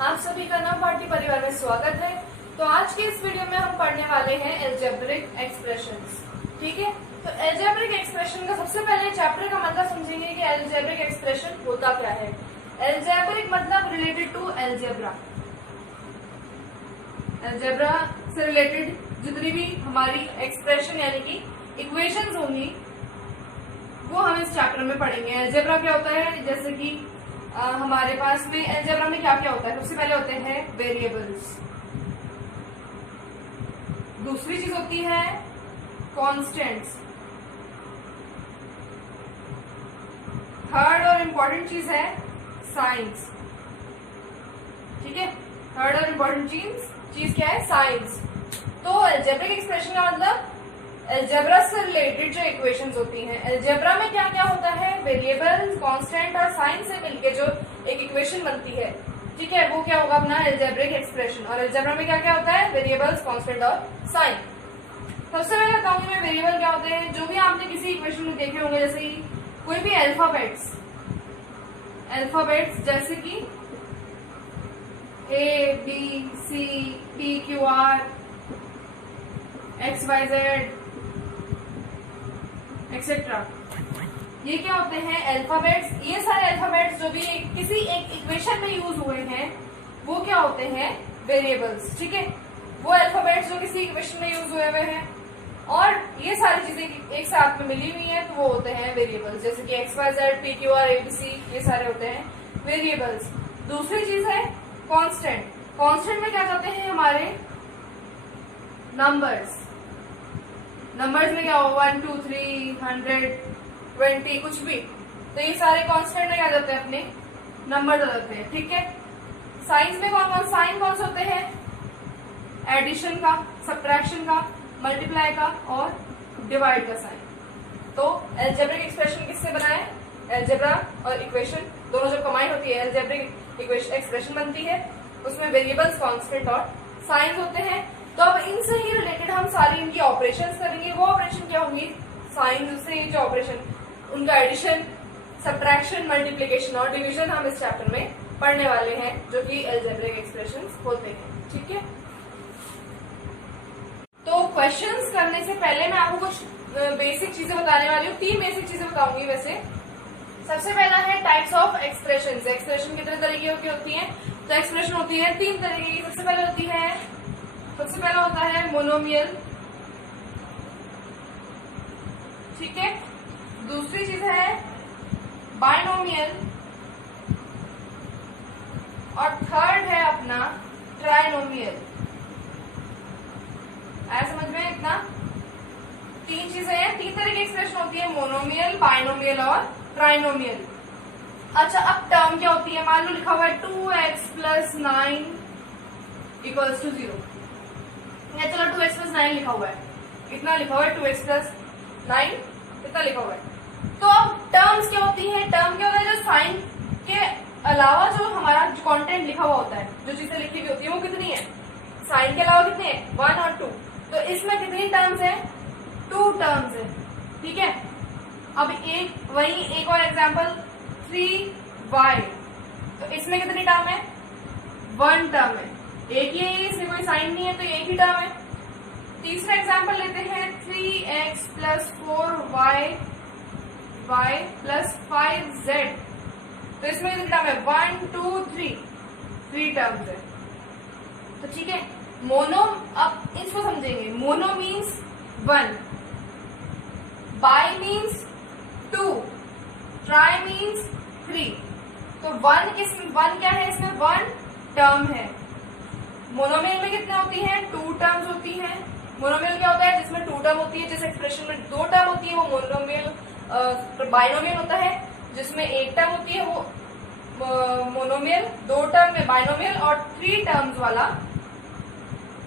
आप सभी का नव भारती परिवार में स्वागत है। तो आज के इस वीडियो में हम पढ़ने वाले हैं अलजेब्रिक एक्सप्रेशंस। ठीक है, तो अलजेब्रिक एक्सप्रेशन का सबसे पहले चैप्टर का मतलब समझेंगे कि अलजेब्रिक एक्सप्रेशन होता क्या है। अलजेब्रिक मतलब रिलेटेड टू अलजेब्रा। अलजेब्रा से रिलेटेड जितनी भी हमारी एक्सप्रेशन यानी कि इक्वेशंस होंगी वो हम इस चैप्टर में पढ़ेंगे। अलजेब्रा क्या होता है, जैसे कि हमारे पास में अलजेब्रा में क्या क्या होता है। सबसे पहले होते हैं वेरिएबल्स, दूसरी चीज होती है कांस्टेंट्स, थर्ड और इम्पोर्टेंट चीज है साइंस। ठीक है, थर्ड और इम्पोर्टेंट चीज क्या है, साइंस। तो अलजेब्रिक एक्सप्रेशन का मतलब अलजेब्रा से रिलेटेड जो इक्वेशंस होती हैं। अलजेब्रा में क्या क्या होता है, वेरिएबल, कांस्टेंट और साइन से मिलके जो एक इक्वेशन बनती है, ठीक है, वो क्या होगा अपना अलजेब्रिक एक्सप्रेशन। और अलजेब्रा में क्या क्या होता है, वेरिएबल्स, कांस्टेंट और साइन। सबसे पहले बताऊंगी मैं वेरिएबल क्या होते हैं। जो भी आपने किसी इक्वेशन में देखे होंगे, जैसे कि कोई भी अल्फाबेट्स जैसे कि A B C P Q R X Y Z etcetera, ये क्या होते हैं, अल्फाबेट्स। ये सारे अल्फाबेट्स जो भी किसी एक इक्वेशन में यूज हुए हैं वो क्या होते हैं, वेरिएबल्स। ठीक है, वो अल्फाबेट्स जो किसी इक्वेशन में यूज हुए हैं और ये सारी चीजें एक साथ में मिली हुई हैं तो वो होते हैं वेरिएबल्स। जैसे कि x y z, p q r, ABC, ये सारे होते हैं वेरिएबल्स। दूसरी चीज है कांस्टेंट। कांस्टेंट में क्या जाते हैं हमारे नंबर्स। नंबर्स में क्या हो, 1 2 3 100 20 कुछ भी, तो ये सारे कांस्टेंट में क्या जाते हैं, अपने नंबर आ जाते हैं। ठीक है, साइंस में साइन कौन से होते हैं, एडिशन का, सब्ट्रैक्शन का, मल्टीप्लाई का और डिवाइड का साइन। तो अलजेब्रिक एक्सप्रेशन किससे बना है, अलजेब्रा और इक्वेशन दोनों जब कंबाइन होती है अलजेब्रिक एक्सप्रेशन बनती है। उसमें वेरिएबल्स, कांस्टेंट और साइंस होते हैं। तो अब इनसे ही रिलेटेड हम सारी इनकी ऑपरेशंस करेंगे। वो ऑपरेशन क्या होंगी, साइंस से जो ऑपरेशन, उनका एडिशन, सब्ट्रैक्शन, मल्टीप्लिकेशन और डिवीजन हम इस चैप्टर में पढ़ने वाले हैं, जो कि अलजेब्रिक एक्सप्रेशंस होते हैं। ठीक है, तो क्वेश्चंस करने से पहले मैं आपको कुछ बेसिक चीजें बताने वाली हूँ। 3 बेसिक चीजें बताऊंगी वैसे। सबसे पहला है टाइप्स ऑफ एक्सप्रेशंस। एक्सप्रेशन कितने तरीके की होती है, तो एक्सप्रेशन होती है 3 तरीके की। सबसे पहला होता है मोनोमियल। ठीक है, दूसरी चीज है बाइनोमियल और थर्ड है अपना ट्राइनोमियल। आया समझ में इतना? 3 चीजें हैं, 3 तरह की एक्सप्रेशन होती है, मोनोमियल, बाइनोमियल और ट्राइनोमियल। अच्छा, अब टर्म क्या होती है, मान लो लिखा हुआ है 2x + 9 = 0। चलो 2x + 9 लिखा हुआ है, इतना लिखा हुआ है, 2x + 9 इतना लिखा हुआ है। तो अब टर्म्स क्या होती है, टर्म क्या होता है, जो साइन के अलावा जो हमारा कंटेंट लिखा हुआ होता है, जो चीजें लिखी हुई होती है वो कितनी है, साइन के अलावा कितने हैं, 1 और 2। तो इसमें कितनी टर्म्स है, 2 टर्म्स है। ठीक है, अब एक और एग्जाम्पल 3y, तो इसमें कितनी टर्म है, 1 टर्म है, एक ही है, इसमें कोई साइन नहीं है तो एक ही टर्म है। तीसरा एग्जाम्पल लेते हैं 3x + 4y + 5z, तो इसमें कितनी टर्म है, 1 2 3 टर्म्स है। तो ठीक है, मोनो, अब इसको समझेंगे। Mono means 1, by means 2, try means 3। तो 1 क्या है, इसमें 1 टर्म है। मोनोमियल में कितने होती हैं, 2 टर्म्स होती हैं। मोनोमियल क्या होता है, जिसमें 2 टर्म होती है। जिस एक्सप्रेशन में 2 टर्म होती है वो मोनोमियल। बाइनोमियल होता है जिसमें 1 टर्म होती है, वो मोनोमियल। 2 टर्म में बाइनोमियल और 3 टर्म्स वाला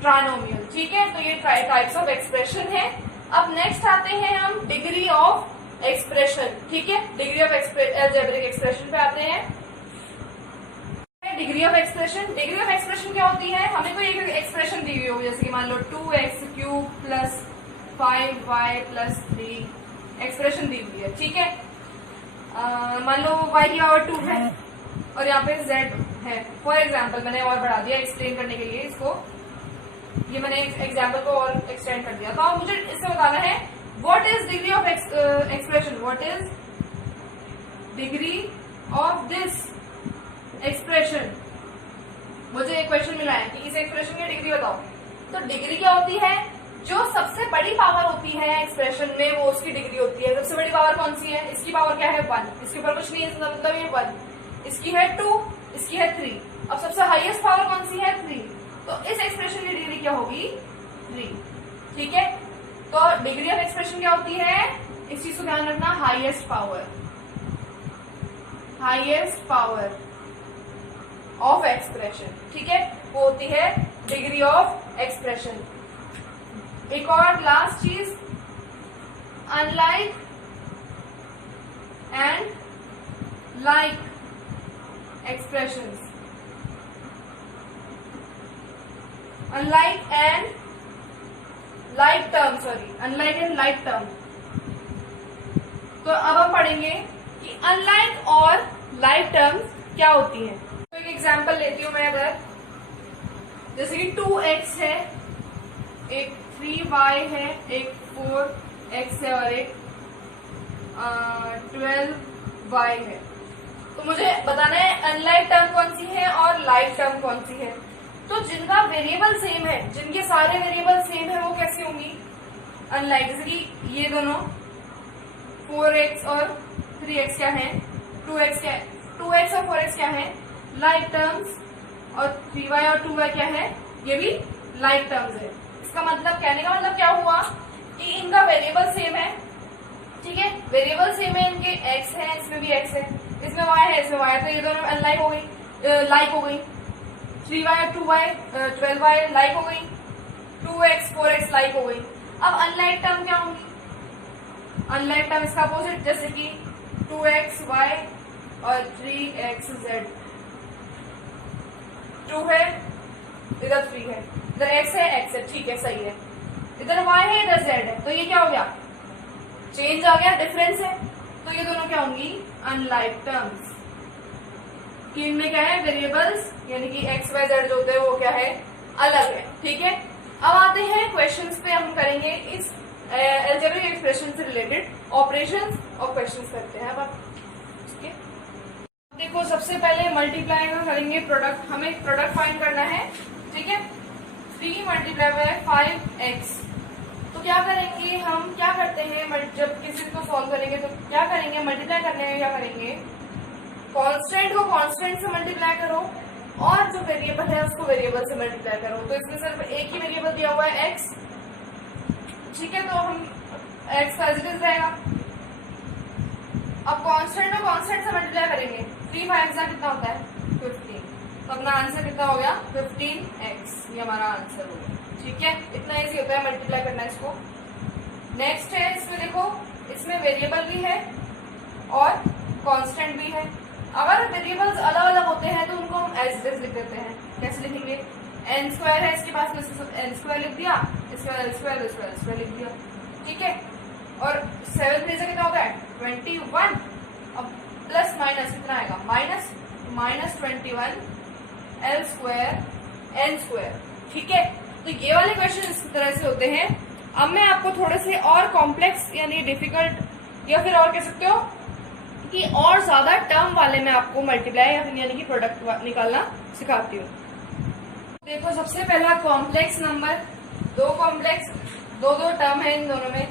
ट्राइनोमियल। ठीक है, तो ये टाइप्स ऑफ एक्सप्रेशन है। अब नेक्स्ट आते हैं हम डिग्री ऑफ एक्सप्रेशन। ठीक है, डिग्री ऑफ अलजेब्रिक एक्सप्रेशन पे आते हैं। Degree of expression, degree of expression क्या होती है, हमें कोई एक एक्सप्रेशन दी हुई होगी, जैसे कि मान लो 2x³ + 5y + 3 एक्सप्रेशन दी हुई है। ठीक है, मान लो y की पावर 2 है और यहाँ पे z है। फॉर एग्जाम्पल मैंने और बढ़ा दिया एक्सप्लेन करने के लिए इसको, ये मैंने एग्जाम्पल को और एक्सटेंड कर दिया। तो अब मुझे इससे बताना है what is degree of expression, what is degree of this expression. मुझे एक क्वेश्चन मिला है कि इस एक्सप्रेशन की डिग्री बताओ। तो डिग्री क्या होती है, जो सबसे बड़ी पावर होती है एक्सप्रेशन में वो उसकी डिग्री होती है। सबसे बड़ी पावर कौन सी है, इसकी पावर क्या है 1, इसके ऊपर कुछ नहीं है, इसका मतलब ये 1, इसकी है 2, इसकी है 3। अब सबसे हाईएस्ट पावर कौन सी है 3, तो इस एक्सप्रेशन की डिग्री क्या होगी 3। ठीक है, तो डिग्री ऑफ एक्सप्रेशन क्या होती है, इस चीज को ध्यान रखना, highest power, highest power of expression. ठीक है, वो होती है डिग्री ऑफ एक्सप्रेशन। एक और लास्ट चीज, unlike and like expressions, unlike and like term, sorry unlike and like term. तो अब हम पढ़ेंगे कि अनलाइक और लाइक टर्म्स क्या होती हैं। तो एक एग्जांपल लेती हूं मैं अगर, जैसे कि 2x है, एक 3y है, एक 4x है और एक 12y है। तो मुझे बताना है अनलाइक टर्म कौन सी है और लाइक टर्म कौन सी है। तो जिनका वेरिएबल सेम है, जिनके सारे वेरिएबल सेम है, वो कैसी होंगी अनलाइक। जैसे कि ये दोनों 4x और 3x क्या है, 2x क्या है, 2x और 4x क्या है लाइक टर्म्स, और 3y और 2y क्या है, ये भी लाइक टर्म्स है। इसका मतलब, कहने का मतलब क्या हुआ कि इनका वेरिएबल सेम है। ठीक है, वेरिएबल सेम है इनके, x है, इसमें भी x है, इसमें y है, इसमें y है, तो ये दोनों अनलाइक हो गई, लाइक हो गई। 3y और 2y 12y लाइक हो गई, 2x 4x लाइक हो गई। अब अनलाइक टर्म क्या होंगी, अनलाइक टर्म इसका अपोजिट, जैसे कि 2xy और 3xz, 2 है इधर 3 है, इधर x है, ठीक है सही है, इधर y है इधर z है, तो ये क्या हो गया, चेंज आ गया, डिफरेंस है। तो ये दोनों क्या होंगी अनलाइक टर्म्स, कि इनमें क्या है वेरिएबल्स, यानी कि x y z जो होते हैं वो क्या है अलग है। ठीक है, अब आते हैं क्वेश्चंस पे, हम करेंगे इस अलजेब्रिक एक्सप्रेशन से रिलेटेड ऑपरेशंस और क्वेश्चंस करते हैं। अब ठीक है, देखो सबसे पहले मल्टीप्लाई का करेंगे प्रोडक्ट, हमें प्रोडक्ट फाइंड करना है। ठीक है, 3 मल्टीप्लाई बाय 5x। तो क्या करेंगे हम, क्या करते हैं जब किसी को सॉल्व करेंगे तो क्या करेंगे, मल्टीप्लाई करने में क्या करेंगे, कांस्टेंट को कांस्टेंट से मल्टीप्लाई करो और जो वेरिएबल है उसको वेरिएबल से मल्टीप्लाई करो। तो इसमें सिर्फ एक ही वेरिएबल दिया हुआ है x। ठीक है, तो हम x का एज इट इज रहेगा। अब कांस्टेंट में कांस्टेंट से मल्टीप्लाई करेंगे, 3 5 का कितना होता है 15, तो अपना आंसर कितना हो गया 15x, ये हमारा आंसर होगा। ठीक है, इतना इजी होता है मल्टीप्लाई करना इसको। नेक्स्ट है, इसमें देखो इसमें वेरिएबल भी है और कांस्टेंट भी है। अगर वेरिएबल्स अलग अलग होते हैं तो उनको हम एज इट इज लिख देते हैं। कैसे लिखेंगे, n² है इसके पास में n² लिख दिया, इसके बाद l² लिख दिया। ठीक है, और 7 3 से कितना होता है 21। अब प्लस माइनस कितना आएगा, माइनस 21 l² n²। ठीक है, तो ये वाले क्वेश्चन इस तरह से होते हैं। अब मैं आपको थोड़े से और कॉम्प्लेक्स यानी डिफिकल्ट या फिर और कह सकते हो कि और ज्यादा टर्म वाले मैं आपको मल्टीप्लाई या फिर यानी कि प्रोडक्ट निकालना सिखाती हूँ। देखो सबसे पहला कॉम्प्लेक्स नंबर, दो टर्म है इन दोनों में,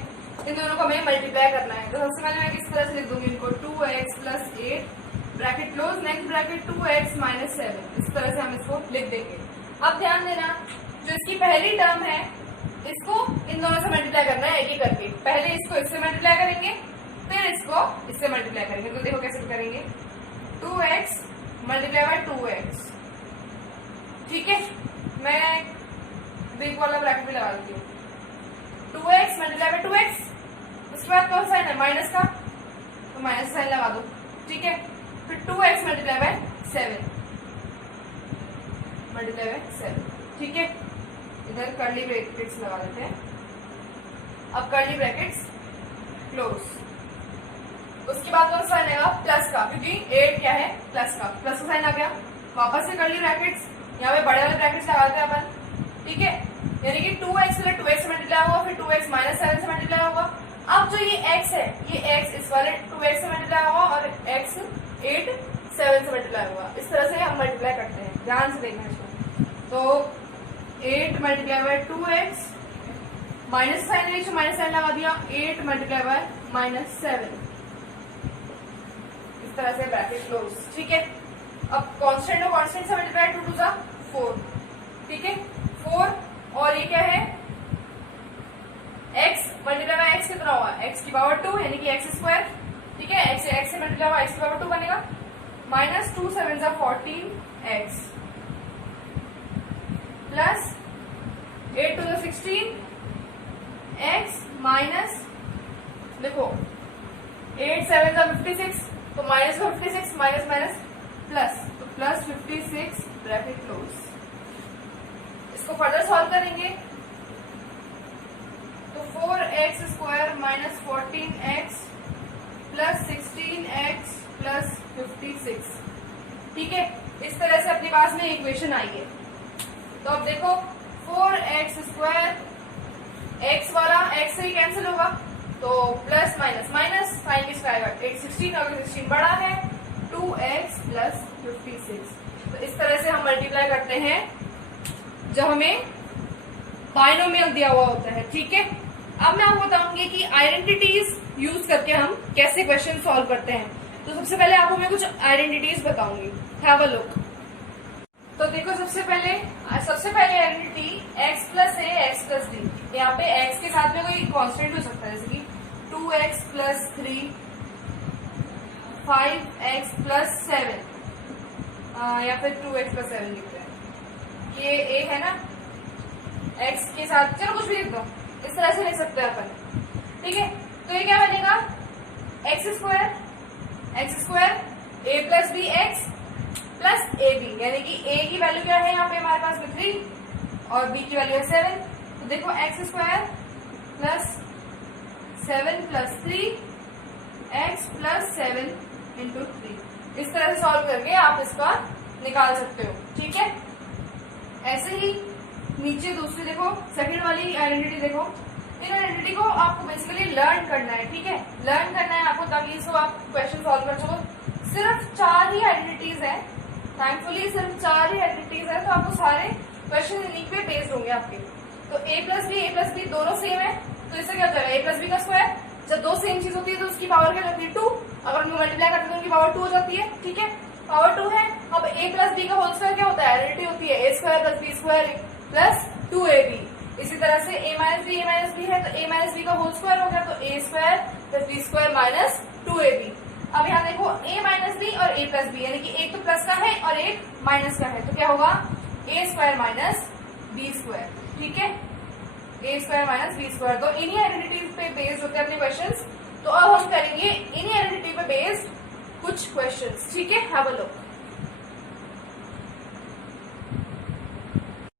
इन दोनों को हमें मल्टीप्लाई करना है। तो सबसे पहले मैं किस तरह से लिख दूंगी इनको, 2x + 8 bracket close, next bracket 2x - 7, इस तरह से हम इसको लिख देंगे। अब ध्यान देना, जो इसकी पहली टर्म है इसको इन दोनों से मल्टीप्लाई करना है एक एक करके। पहले इसको इससे मल्टीप्लाई करेंगे, फिर इसको इससे मल्टीप्लाई करेंगे। तो देखो कैसे करेंगे, 2x × 2x। ठीक है, मैं बिग वाला ब्रैकेट भी लगा देती हूँ, 2x × 2x। उसके बाद कौन सा साइन है, माइनस का, तो माइनस साइन लगा दो। ठीक है, फिर 2x × 7 × 7। ठीक है, इधर कर्ली ब्रैकेट्स लगा देते हैं। अब कर्ली ब्रैकेट्स क्लोज, उसके बाद कौन सा साइन आएगा, प्लस का, क्योंकि 8 क्या है प्लस का, प्लस का साइन आ गया। वापस से कर ली ब्रैकेट्स, यहाँ पे बड़े वाले ब्रैकेट्स लगाते हैं अपन, ठीक है। यानी कि 2x पहले 2x से मल्टीप्लाई होगा, फिर 2x माइनस 7 से मल्टीप्लाई होगा। अब जो ये x है, ये x इस वाले 2x से मल्टीप्लाई होगा और x 8 7 से मल्टीप्लाई होगा। इस तरह से हम मल्टीप्लाई करते हैं, ध्यान से देखना इसको। तो 8 multiply by 2x, minus sign minus sign लगा दिया, 8 मल्टीप्लाई बाय माइनस 7, इस तरह से ब्रैकेट क्लोज, ठीक है। अब कांस्टेंट और कांस्टेंट से मल्टीप्लाई 2 2 4, ठीक है, 4 और ये क्या है x मल्टीप्लाई बाय x कितना होगा, x की पावर 2 यानी कि x स्क्वायर, ठीक है। x से मल्टीप्लाई बाय x की पावर 2 बनेगा, minus 2 7 14x plus 8 2 16 x minus, देखो 8 7 56, तो माइनस 56 माइनस माइनस प्लस, तो प्लस 56 ब्रैकेट क्लोज। इसको फर्दर सॉल्व करेंगे तो 4x square minus 14x plus 16x plus 56, ठीक है। इस तरह से अपने पास में इक्वेशन आई है। तो अब देखो 4x स्क्वायर, x वाला x से ही कैंसिल होगा, तो प्लस माइनस माइनस, साइन किसका आएगा 8 16, अगर 16 बड़ा है 2x प्लस 56। तो इस तरह से हम मल्टीप्लाई करते हैं जब हमें बाइनोमियल दिया हुआ होता है, ठीक है। अब मैं आपको बताऊंगी कि आइडेंटिटीज यूज करके हम कैसे क्वेश्चन सॉल्व करते हैं। तो सबसे पहले आपको मैं कुछ आइडेंटिटीज बताऊंगी, हैव अ लुक। तो देखो सबसे पहले आइडेंटिटी x प्लस ए एक्स प्लस डी। यहाँ पे x के साथ में कोई कांस्टेंट हो सकता है, जैसे कि 2x प्लस 3, 5x प्लस 7, या फिर 2x प्लस 7 लिखते हैं। ये ए है ना, x के साथ चलो कुछ भी लिख दो, इस तरह से लिख सकते हैं अपन, ठीक है। तो ये क्या बनेगा x square a plus b x plus a b, यानी कि ए की वैल्यू क्या है यहाँ पे हमारे पास में 3 और बी की वैल्यू है 7। तो देखो x square plus 7 plus 3 x plus 7 into 3, इस तरह से सॉल्व करके आप इसका निकाल सकते हो, ठीक है। ऐसे ही नीचे दूसरी देखो, सेकंड वाली आइडेंटिटी देखो। इन आइडेंटिटी को आपको बेसिकली लर्न करना है, ठीक है, लर्न करना है आपको, ताकि इसको आप क्वेश्चन सॉल्व कर सको। सिर्फ 4 ही आइडेंटिटीज है, थैंकफुली सिर्फ 4 ही आइडेंटिटीज है, तो आपको सारे क्वेश्चन इन्हीं पे बेस्ड होंगे आपके। तो ए प्लस बी दोनों सेम है, तो इससे क्या हो जाएगा ए प्लस बी का स्क्वायर। जब दो सेम चीज होती है तो उसकी पावर क्या होती है 2, अगर उनको मल्टीप्लाई करते हैं तो उनकी पावर 2 हो जाती है, ठीक है, पावर 2 है। अब ए प्लस बी का होल स्क्वायर क्या होता है, आइडेंटिटी होती है A square plus B square plus 2ab। इसी तरह से a माइनस बी है, तो a माइनस बी का होल स्क्वायर हो गया, तो a square plus B square minus 2ab। अब यहाँ देखो a माइनस बी और a प्लस बी, यानी कि एक तो प्लस का है और एक माइनस का है, तो क्या होगा a square minus b square, ठीक है, a square minus b square. तो इन्हीं आइडेंटिटी पे बेस्ड होते हैं अपने क्वेश्चंस। तो अब हम करेंगे इन्हीं आइडेंटिटी पे बेस्ड कुछ क्वेश्चंस, ठीक है, हैव अ लुक।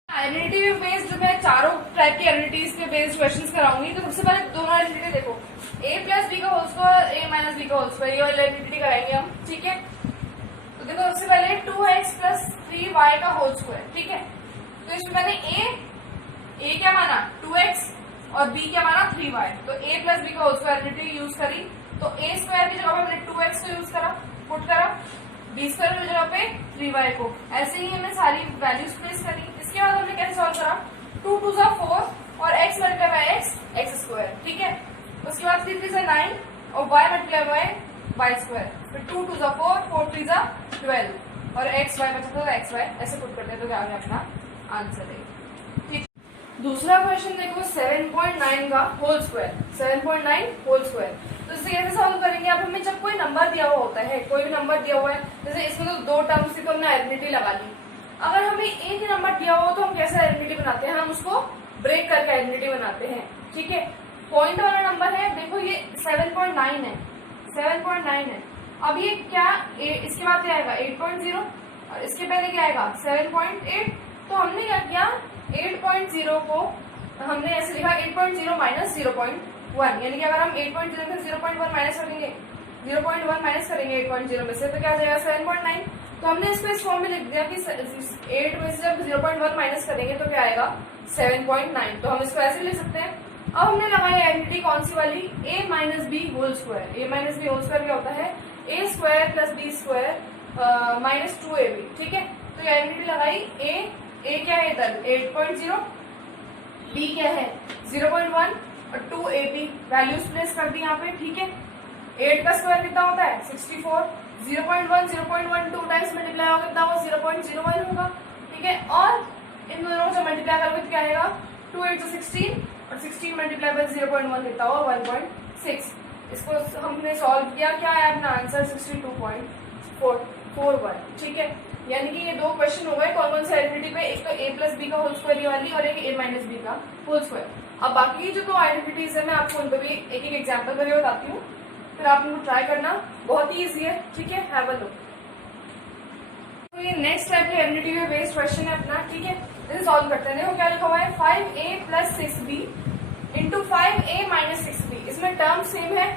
आइडेंटिटी पे बेस्ड मैं चारों टाइप की आइडेंटिटीज पे बेस्ड क्वेश्चंस कराऊंगी। तो सबसे पहले दोनों आइडेंटिटी देखो, a प्लस बी का whole square a minus b का होल स्क्वायर, ये वाली आइडेंटिटी कराएंगे हम, ठीक है। तो देखो सबसे पहले 2x प्लस 3y का होल स्क्वायर, ठीक है। तो इसमें मैंने a क्या माना 2x और b क्या माना 3y, तो a प्लस बी का होल स्क्वायर आइडेंटिटी यूज करी। तो a स्क्वायर की जगह पे मैंने 2x को यूज करा, पुट करा, b स्क्वायर की जगह पे 3y को, ऐसे ही हमने सारी वैल्यूज प्लेस करी। इसके बाद हमने कैसे सॉल्व करा, 2 2 4 और x multiply by x square, ठीक है। उसके बाद 3 3 9 और y multiply by y square, फिर 2 2 4 4 3 12 और x y बचा था x y, ऐसे पुट करते हैं तो क्या आ गया अपना आंसर है, ठीक। दूसरा क्वेश्चन देखो 7.9 का होल स्क्वायर, 7.9 होल स्क्वायर। तो इससे कैसे सॉल्व करेंगे, अब हमें जब कोई नंबर दिया हुआ होता है, कोई भी नंबर दिया हुआ है, जैसे इसमें तो 2 टर्म्स थी तो हमने आइडेंटिटी लगा ली। अगर हमें एक ही नंबर दिया हो तो हम कैसे आइडेंटिटी बनाते हैं, हम उसको ब्रेक करके आइडेंटिटी बनाते हैं, ठीक है। पॉइंट वाला नंबर है, देखो ये 7.9 है, 7.9 है। अब ये क्या, इसके बाद क्या आएगा 8.0 और इसके पहले क्या आएगा 7.8। तो हमने क्या किया 8.0 को हमने ऐसे लिखा 8.0 माइनस 0.1, यानी कि अगर हम 8.0 से 0.1 माइनस करेंगे 0.1 माइनस करेंगे 8.0 में से तो क्या आ जाएगा 7.9। तो हमने इसको इस फॉर्म में लिख दिया कि 8 में से जब 0.1 माइनस करेंगे तो क्या आएगा 7.9। तो हम इसको ऐसे लिख सकते हैं। अब हमने लगाई आइडेंटिटी कौन सी वाली, a minus b whole square. a minus b whole square क्या होता है, a square plus B square minus 2ab। ठीक है, तो ये आइडेंटिटी लगाई। a क्या है इधर 8.0, b क्या है 0.1 और 2ab वैल्यूज प्लेस कर दी यहाँ पे। ठीक है, 8 का स्क्वायर कितना होता है 64, 0.1 0.1 2 टाइम्स मल्टीप्लाई होगा कितना होगा 0.01 होगा। ठीक है, और इन दोनों से मल्टीप्लाई करोगे तो क्या आएगा 2 8 16 और 16 मल्टीप्लाई बाय 0.1 कितना होगा 1.6। इसको हमने सॉल्व किया, क्या है अपना आंसर 62.41। ठीक है, यानी कि ये दो क्वेश्चन हो गए कौन कौन से आइडेंटिटी पे, एक तो a प्लस बी का होल स्क्वायर वाली और एक a माइनस बी का होल स्क्वायर। अब बाकी जो दो आइडेंटिटीज है मैं आपको उनको भी एक एक एग्जाम्पल करके बताती हूँ, फिर आप इनको ट्राई करना, बहुत ही ईजी है। ठीक है, हैव अ लुक। तो ये नेक्स्ट टाइप की आइडेंटिटी बेस्ड क्वेश्चन है अपना। ठीक है, इसे सॉल्व करते हैं। देखो क्या लिखा हुआ है 5a plus 6b into 5a minus 6b। इसमें टर्म सेम है,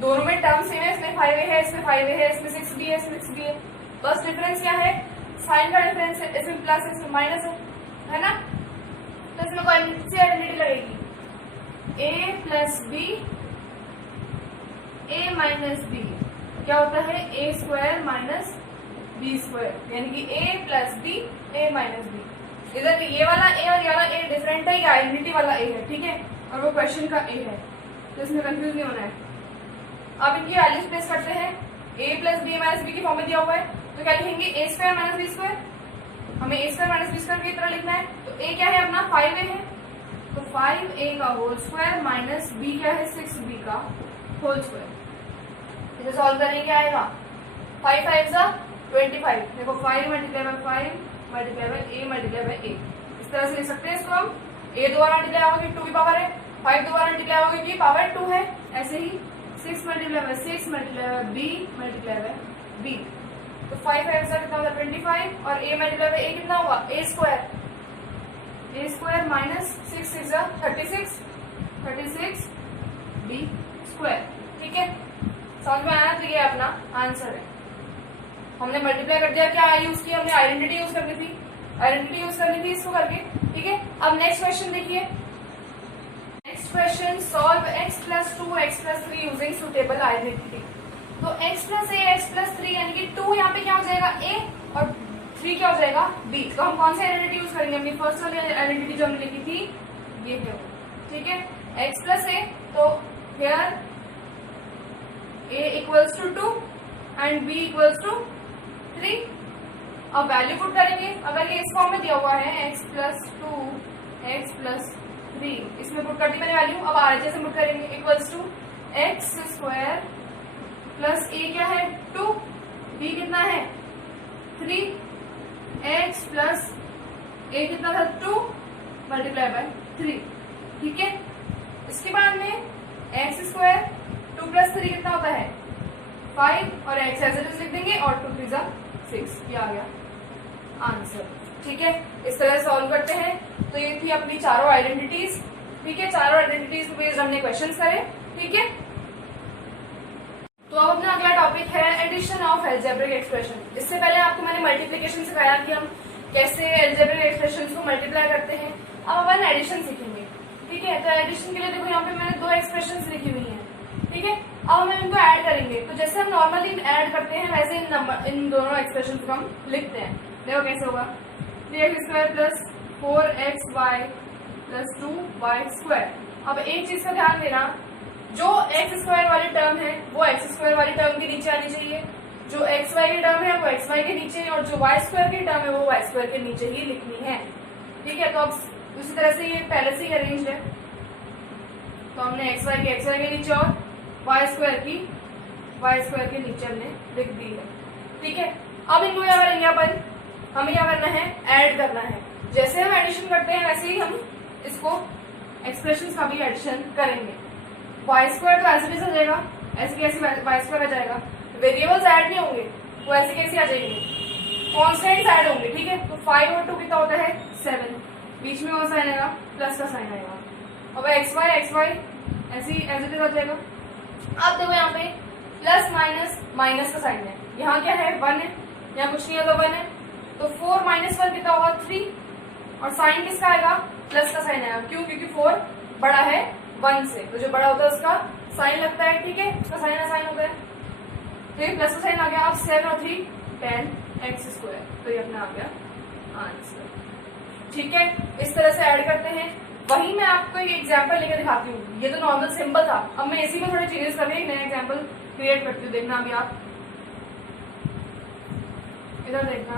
दोनों में टर्म सेम है, इसमें 5a है, इसमें 5a है, इसमें 6b है, इसमें 6b है। बस डिफरेंस क्या है, साइन का डिफरेंस है, इसमें प्लस इसमें माइनस है ना। तो इसमें कौन सी आइडेंटिटी लगेगी, a plus b a minus b क्या होता है a square minus b square, यानी कि a plus b a minus b. इधर ये वाला a और ये वाला a डिफरेंट है, ये आइडेंटिटी वाला a है। ठीक है, और वो क्वेश्चन का a है, तो इसमें कंफ्यूज नहीं होना है। अब इनकी वैल्यूज प्लेस करते हैं, a plus b minus b की फॉर्म में दिया हुआ है, तो क्या लिखेंगे a square minus b square. हमें a square minus b square की तरह लिखना है, तो a क्या है अपना 5a है, तो 5a का होल स्क्वायर माइनस b क्या है 6b का होल स्क्वायर। इसे सॉल्व करेंगे क्या आएगा 5 5 जा 25। देखो 5 multiply by 5 multiply by a multiply by a, इस तरह से लिख सकते हैं इसको हम। a दोबारा मल्टीप्लाई होगी 2 की पावर है, 5 दोबारा मल्टीप्लाई होगी की पावर 2 है, ऐसे ही 6 multiply by 6 multiply by b multiply by b। तो 5 5 जा कितना होगा 25 और a मल्टीप्लाई बाय a कितना होगा a स्क्वायर माइनस 6 6 जा 36 b स्क्वायर। ठीक है, समझ में आया, तो ये अपना आंसर है। हमने मल्टीप्लाई कर दिया, क्या यूज किया हमने, आइडेंटिटी यूज करनी थी, आइडेंटिटी यूज करनी थी इसको करके। ठीक है, अब नेक्स्ट क्वेश्चन देखिए। Next question solve x plus 2 x plus 3 using suitable identity. तो x plus a x plus 3 यानी कि 2 यहाँ पे क्या हो जाएगा a और 3 क्या हो जाएगा b। तो हम कौन सी आइडेंटिटी यूज करेंगे, अपनी फर्स्ट वाली आइडेंटिटी जो हमने लिखी थी ये है। ठीक है, x प्लस a, तो here a equals to 2 and b equals to 3। अब वैल्यू पुट करेंगे, अगर ये इस फॉर्म में दिया हुआ है x प्लस 2 x प्लस 3, इसमें पुट कर दी मैंने वैल्यू। अब आर से पुट करेंगे equals to x square plus a क्या है 2, b कितना है 3, x प्लस a कितना था 2 मल्टीप्लाई बाय 3। ठीक है, इसके बाद में एक्स स्क्वायर 2 प्लस 3 कितना होता है 5 और x एज इट इज लिख देंगे और 2 3 6, ये आ गया आंसर। ठीक है, इस तरह सॉल्व करते हैं। तो ये थी अपनी चारों आइडेंटिटीज। ठीक है, चारों आइडेंटिटीज पे बेस्ड हमने क्वेश्चंस करे। ठीक है, तो अब अपना अगला टॉपिक है एडिशन ऑफ एल्जेब्रिक एक्सप्रेशन। इससे पहले आपको मैंने मल्टीप्लिकेशन सिखाया कि हम कैसे एल्जेब्रिक एक्सप्रेशन को मल्टीप्लाई करते हैं। अब अपन एडिशन सीखेंगे। ठीक है, तो एडिशन के लिए देखो यहाँ पे मैंने 2 एक्सप्रेशन लिखी हुई है। ठीक है, अब हम इनको ऐड करेंगे, तो जैसे हम नॉर्मली ऐड करते हैं वैसे इन दोनों एक्सप्रेशन को हम लिखते हैं। देखो कैसे होगा 3x square plus 4xy plus 2y square. अब एक चीज का ध्यान देना, जो x स्क्वायर वाली टर्म है वो x स्क्वायर वाली टर्म के नीचे आनी चाहिए, जो xy की टर्म है वो xy के नीचे, और जो y स्क्वायर की टर्म है वो y स्क्वायर के नीचे ही लिखनी है। ठीक है, तो अब उसी तरह से ये पहले से ही अरेंज है, तो हमने xy के नीचे और y स्क्वायर के नीचे हमने लिख दी है। ठीक है, अब इनको क्या करेंगे अपन, हमें क्या करना है ऐड करना है। जैसे हम एडिशन करते हैं वैसे ही हम इसको एक्सप्रेशन का भी एडिशन करेंगे। y स्क्वायर तो ऐसे कैसे आ जाएगा, ऐसे कैसे y स्क्वायर आ जाएगा। वेरिएबल्स ऐड नहीं होंगे, वो ऐसे कैसे आ जाएंगे, कॉन्स्टेंट्स ऐड होंगे। ठीक है, तो 5 और 2 कितना होता है 7, बीच में वो साइन आएगा प्लस का साइन आएगा। अब xy ऐसे ही एज इट इज आ जाएगा। अब देखो यहाँ पे प्लस माइनस माइनस का साइन है, यहाँ क्या है 1 है, यहाँ कुछ नहीं है तो 1 है, तो 4 माइनस 1 कितना होगा 3, और साइन किसका आएगा प्लस का साइन आएगा, क्यों, क्योंकि 4 बड़ा है 1 से, तो जो बड़ा होता है उसका साइन लगता है, ठीक है, उसका साइन असाइन होता है, तो ये प्लस का साइन आ गया। अब 7 और 3 10x², तो ये अपना आ गया आंसर, ठीक है। इस तरह से ऐड करते हैं। वही मैं आपको एक एग्जांपल लेकर दिखाती हूँ, ये तो नॉर्मल सिंबल था, अब मैं इसी में थोड़े चेंजेस करके एक नया एग्जांपल क्रिएट करती हूँ, देखना अभी आप इधर देखना,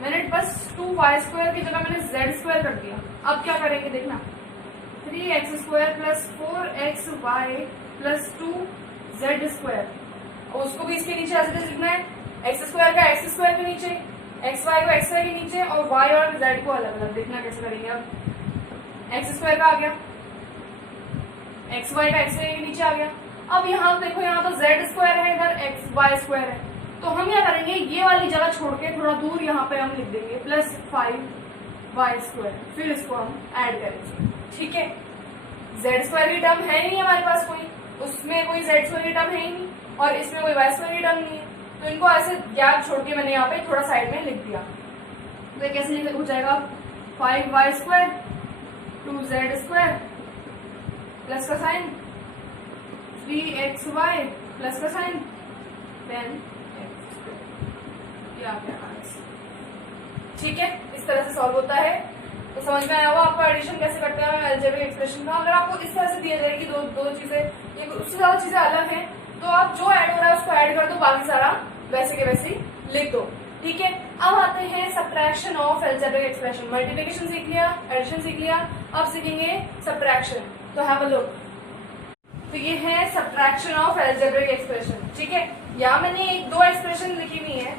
मैंने बस 2y² की जगह मैंने z² कर दिया। अब क्या करेंगे देखना, 3x² + 4xy + 2z², और उसको भी इसके नीचे ऐसे लिखना है, x² का x² के नीचे, xy को xy के नीचे, और y और z को अलग अलग। देखना कैसे करेंगे। अब x² का आ गया, xy का xy के नीचे आ गया। अब यहाँ देखो, यहाँ तो z² है, इधर xy² है, तो हम क्या करेंगे, ये वाली जगह छोड़ के थोड़ा दूर यहाँ पे हम लिख देंगे +5y², फिर इसको हम ऐड करेंगे, ठीक है। z² की टर्म है नहीं हमारे पास कोई, उसमें कोई z² की टर्म है ही नहीं, और इसमें कोई y² की टर्म नहीं है, तो इनको ऐसे गैप छोड़ के मैंने यहाँ पे थोड़ा साइड में लिख दिया। तो ये कैसे हो जाएगा, 5y² 2z² प्लस का साइन 3xy प्लस का साइन 10x², ये आ गया आंसर, ठीक है। इस तरह से सॉल्व होता है। तो समझ में आया होगा आपको एडिशन कैसे करते हैं अलजेब्रिक एक्सप्रेशन का। अगर आपको इस तरह से दिया जाए कि दो चीजें, ये उससे ज्यादा चीजें अलग हैं, तो आप जो ऐड हो रहा है उसको ऐड कर दो, बाकी सारा वैसे के वैसे ही लिख दो, ठीक है। अब आते हैं subtraction of algebraic expression. Multiplication सीख लिया, एडिशन सीख लिया, अब सीखेंगे सब्ट्रैक्शन। तो हैव अ लुक। तो ये है सब्ट्रैक्शन ऑफ अलजेब्रिक एक्सप्रेशन, ठीक है। यहाँ मैंने दो एक्सप्रेशन लिखी हुई है,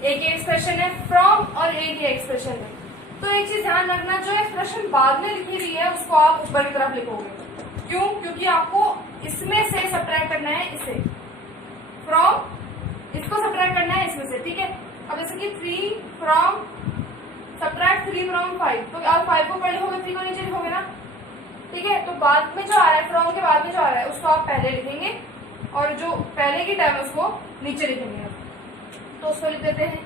एक ये एक्सप्रेशन है फ्रॉम और एक ये एक्सप्रेशन है। तो एक चीज ध्यान रखना, जो एक्सप्रेशन बाद में लिखी हुई है उसको आप ऊपर की तरफ लिखोगे, क्यों, क्योंकि आपको इसमें से सब्ट्रैक्ट करना है, इसे फ्रॉम, इसको सब्ट्रैक्ट करना है इसमें से, ठीक है। अब जैसे कि 3 फ्रॉम सब्ट्रैक्ट 3 फ्रॉम 5, तो आप 5 को ऊपर लिखोगे, 3 को नीचे लिखोगे ना, ठीक है। तो बाद में जो आ रहा है, फ्रॉम के बाद में जो आ रहा है उसको आप पहले लिखेंगे, और जो पहले की टर्म है उसको नीचे लिखेंगे। तो उसको लिख देते हैं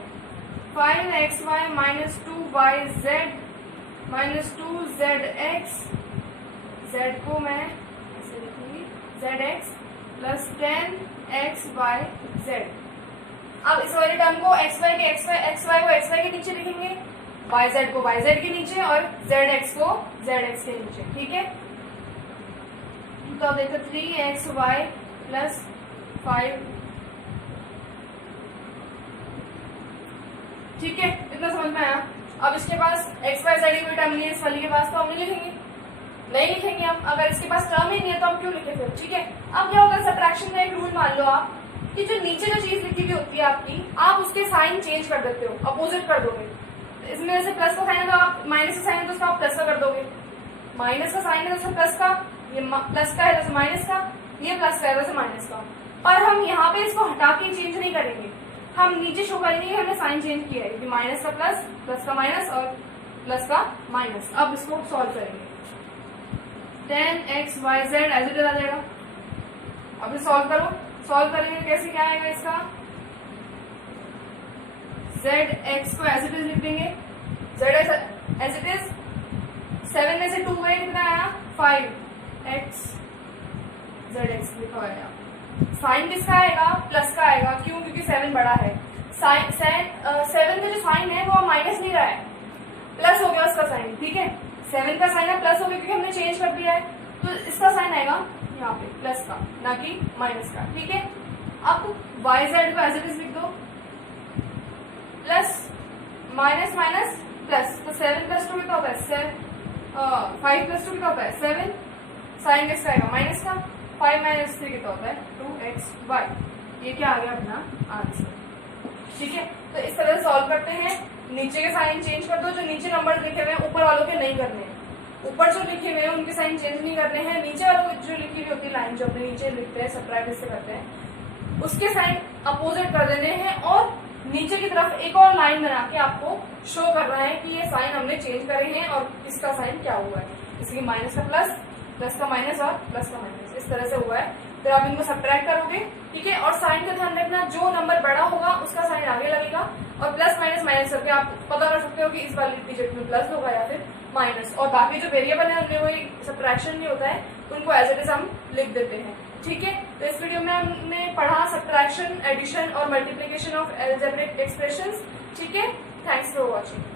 5xy - 2yz - 2zx, z को मैं ऐसे लिखूंगी zx + 10xyz। अब इस वाली टर्म को xy को xy के नीचे लिखेंगे, yz को yz के नीचे, और zx को zx के नीचे, ठीक है। तो अब देखो 3xy + 5, ठीक है, इतना समझ में आया। अब इसके पास x y z की कोई टर्म नहीं है इस वाली के पास, तो हम नहीं लिखेंगे, नहीं लिखेंगे हम। अगर इसके पास टर्म ही नहीं है तो हम क्यों लिखे फिर, ठीक है। अब क्या होगा, सब्ट्रैक्शन में एक रूल मान लो आप, कि जो नीचे जो चीज लिखी हुई होती है आपकी, आप उसके साइन चेंज कर देते हो, अपोजिट कर दोगे। इसमें जैसे प्लस का साइन है तो आप माइनस का साइन है तो उसका आप प्लस का कर दोगे, माइनस का साइन है तो प्लस का, ये प्लस का है तो माइनस का, ये प्लस का है तो माइनस का। पर हम यहाँ पे इसको हटा के चेंज नहीं करेंगे, हम नीचे शो करेंगे कि हमने साइन चेंज किया है, कि माइनस का प्लस, प्लस का माइनस और प्लस का माइनस। अब इसको सॉल्व करेंगे, 10xyz एज इट इज आ जाएगा। अब सॉल्व करो, सॉल्व करेंगे कैसे, क्या आएगा इसका, zx को एज इट इज लिख देंगे, z एज इट इज, 7 में से 2 गए, कितना आया 5x zx लिखा हुआ है। साइन किसका आएगा, प्लस का आएगा, क्यों, क्योंकि 7 बड़ा है। 7 में जो साइन है वो माइनस नहीं रहा है, प्लस हो गया उसका साइन, ठीक है। 7 का साइन है प्लस हो गया क्योंकि हमने चेंज कर दिया है, तो इसका साइन आएगा यहाँ पे प्लस का, ना कि माइनस का, ठीक है। अब yz को एज इट इज लिख दो, प्लस माइनस माइनस प्लस, तो 7 + 2 कितना होता है 5 + 2 कितना होता है 7, साइन किसका आएगा माइनस का, 5 - 3 कितना होता है 2xy। ये क्या आ गया अपना आंसर, ठीक है। तो इस तरह से सॉल्व करते हैं। नीचे के साइन चेंज कर दो, जो नीचे नंबर लिखे हुए हैं ऊपर वालों के नहीं करने हैं, ऊपर जो लिखे हुए हैं उनके साइन चेंज नहीं करने हैं, नीचे वालों जो लिखी हुई होती है लाइन जो अपने नीचे लिखते हैं, सब्ट्रैक्ट इससे करते हैं, उसके साइन अपोजिट कर देने हैं, और नीचे की तरफ एक और लाइन बना के आपको शो करना है कि ये साइन हमने चेंज करे हैं और इसका साइन क्या हुआ है, जैसे कि माइनस का प्लस, प्लस का माइनस और प्लस का माइनस, इस तरह से हुआ है। फिर आप इनको सब्ट्रैक्ट करोगे, ठीक है। और साइन का ध्यान रखना, जो नंबर बड़ा होगा उसका साइन आगे लगेगा, और प्लस माइनस माइनस करके आप पता कर सकते हो कि इस वाली डिजिट में प्लस होगा या फिर माइनस। और बाकी जो वेरिएबल है उनमें वो सब्ट्रैक्शन नहीं होता है, उनको एज इट इज हम लिख देते हैं, ठीक है। तो इस वीडियो में हमने पढ़ा सब्ट्रैक्शन, एडिशन और मल्टीप्लीकेशन ऑफ अलजेब्रिक एक्सप्रेशंस, ठीक है। Thanks for watching.